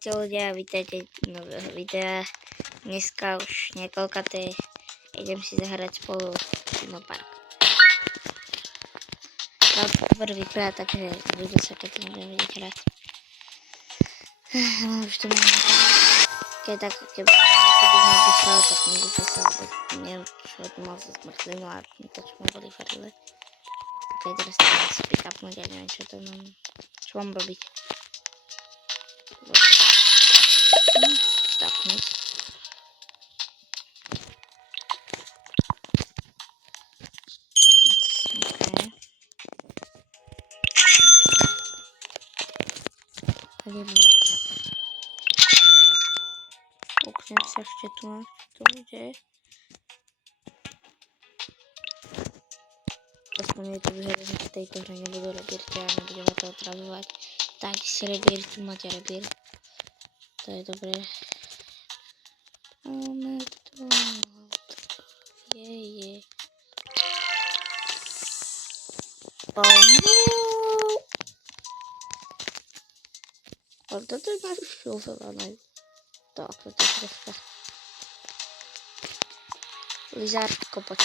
Čaute ľudia, vítajte nového videa. Dneska už niekoľkaté idem si zahrať spolu Timo Park. Prvýkrát, takže ľudia sa keď nebudem vedieť hrať. Už to mám keby nepísal, tak mi vypísal, neviem čo tu mal za zmrtlinu a to čo ma boli farile. Ok, teraz to mám si pick-upnúť, ja neviem čo to mám, čo mám robiť. Stopnúť. Pokúsim sa ešte tu na to bude. Aspoň je to vyhľadať, že v tejto hre nebudú rebírky a nebudeme to otravovať. Tak si rebír, tu máte rebír. To je dobré. Je. Ale toto je máš šilfované. Tak, toto je troška. Lizárko, poď.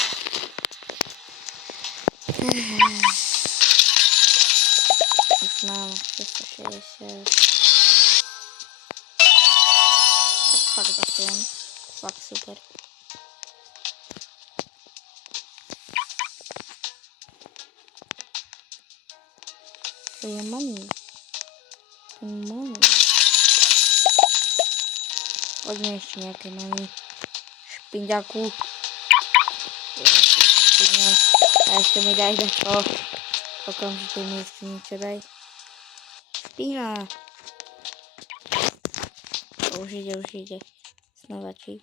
Už mám 660. Tak fakt ďakujem. Fakt super. To je money. Poďme ešte nejaké money. Špinďaku. A ešte mi daj za to. Okamžite mi ešte niečo daj. Špína. Už ide. Znova či.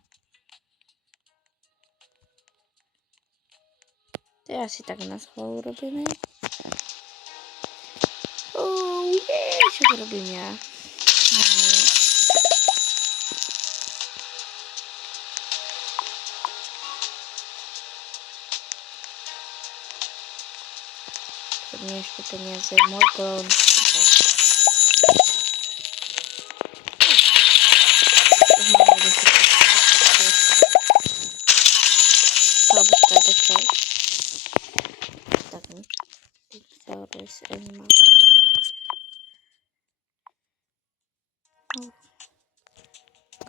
To je asi tak na schvál urobené. Čo to robím ja? Poďme ešte peniaze. Môj klon. Počkaj. Tak mi. Dinosaurus animal.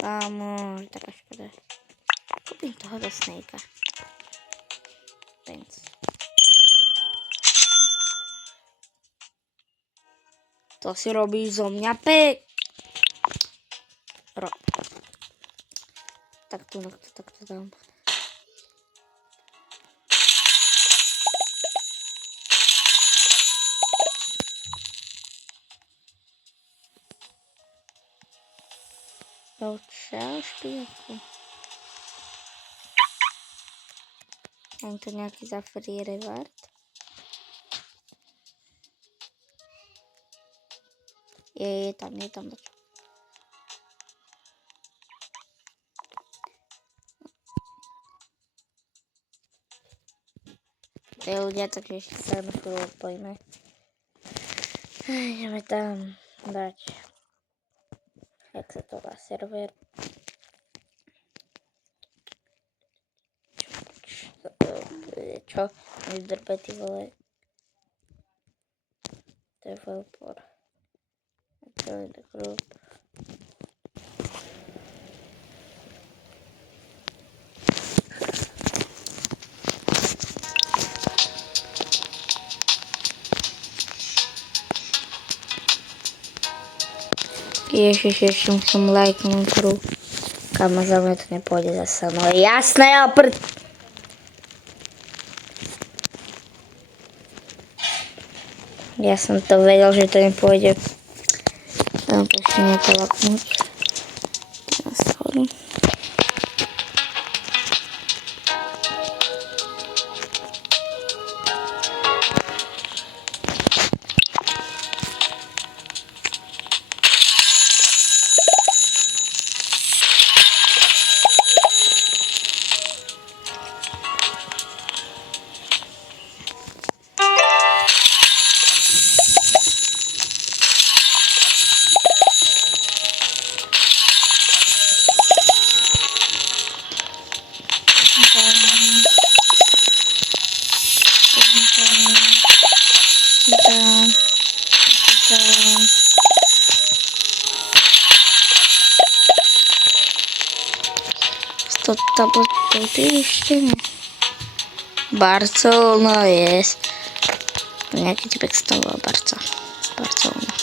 Kámo, taká škoda. Kúpim toho do Snakea. Thanks. To si robíš zo mňa pek. Tak to dám. Čau, špíjaku. Mám to nejaký za free reward. Je tam. To je ľudia, takže ešte sa na chvíľu odpojíme. Ideme tam dať. Jak sa to volá server. Čo? Nezdrbe, ty vole. Developer. Join the group. Ježiš, musím lajknúť hru. Kámo, za mňa to nepôjde zasa. No jasné, ja prd... Ja som to vedel, že to nepôjde. Tam to ešte nejako laknúť. To jeszcze nie. Barcelona jest. Jaki typek stoła Barcelona.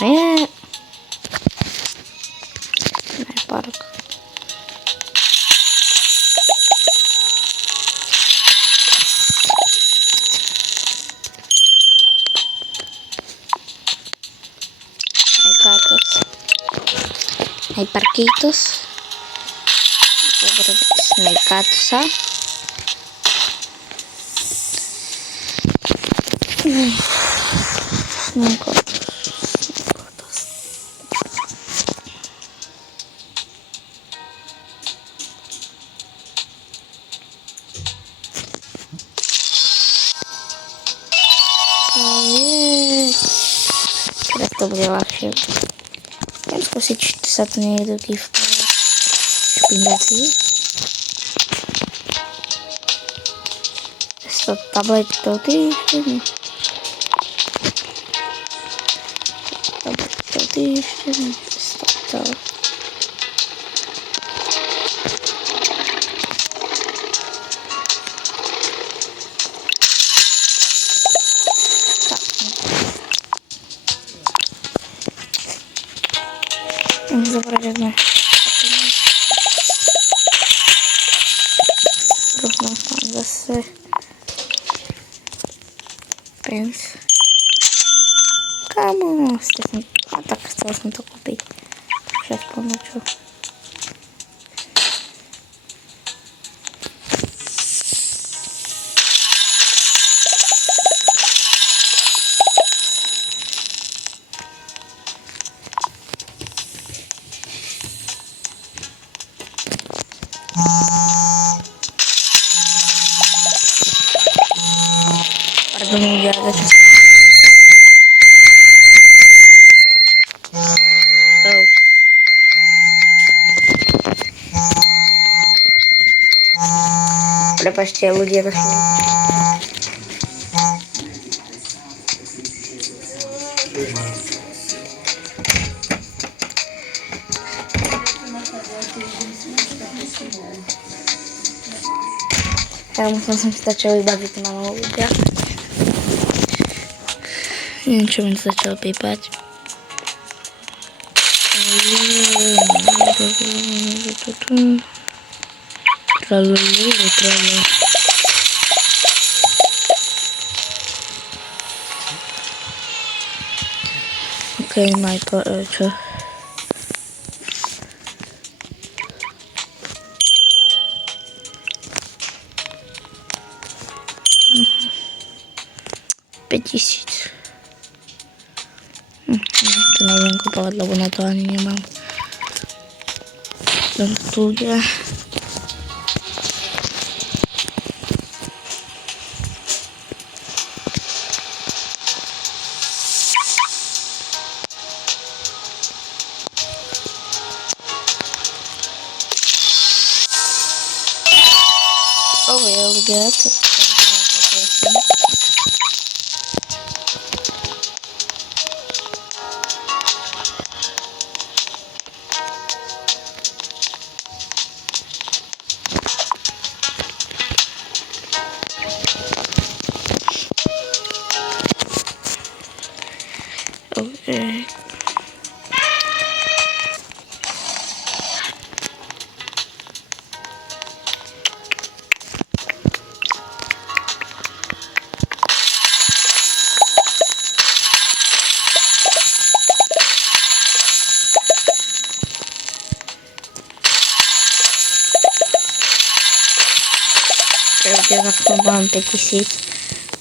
Nie. Park. Hay parquitos. Snejkatsa. Teraz to bude ľahšie. Budem skúsiť, či sa to niekto v špindácii. To tablet to týždeň. Tablet to týždeň. To. Zobrazić równo tam zase princ. Kamu a tak chcel som to kúpiť před polnočou. Pardon, ya oh. Prepačte, ľudia došli. Ja musím som si začal vybaviť malou ľudia. Neviem, čo mi to začalo pípať. Ok, čo? $5000. To neviem kupovať, lebo na to ani nemám. Tento ľudia. Ľudia, to okay. Ja zakupovám 5000,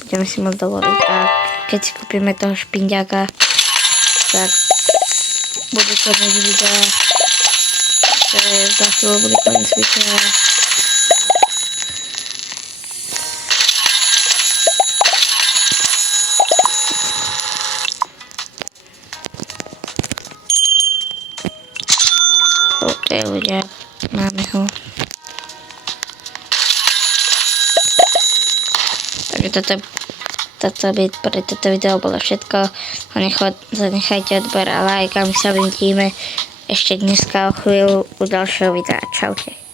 budeme si môcť dovoliť a keď si kúpime toho špinďáka, tak bude koniec videa, za chvíľu bude koniec videa. OK ľudia, máme ho. Takže toto by pre toto video bolo všetko. Zanechajte odber a like a my sa vidíme ešte dneska o chvíľu u ďalšieho videa. Čaute.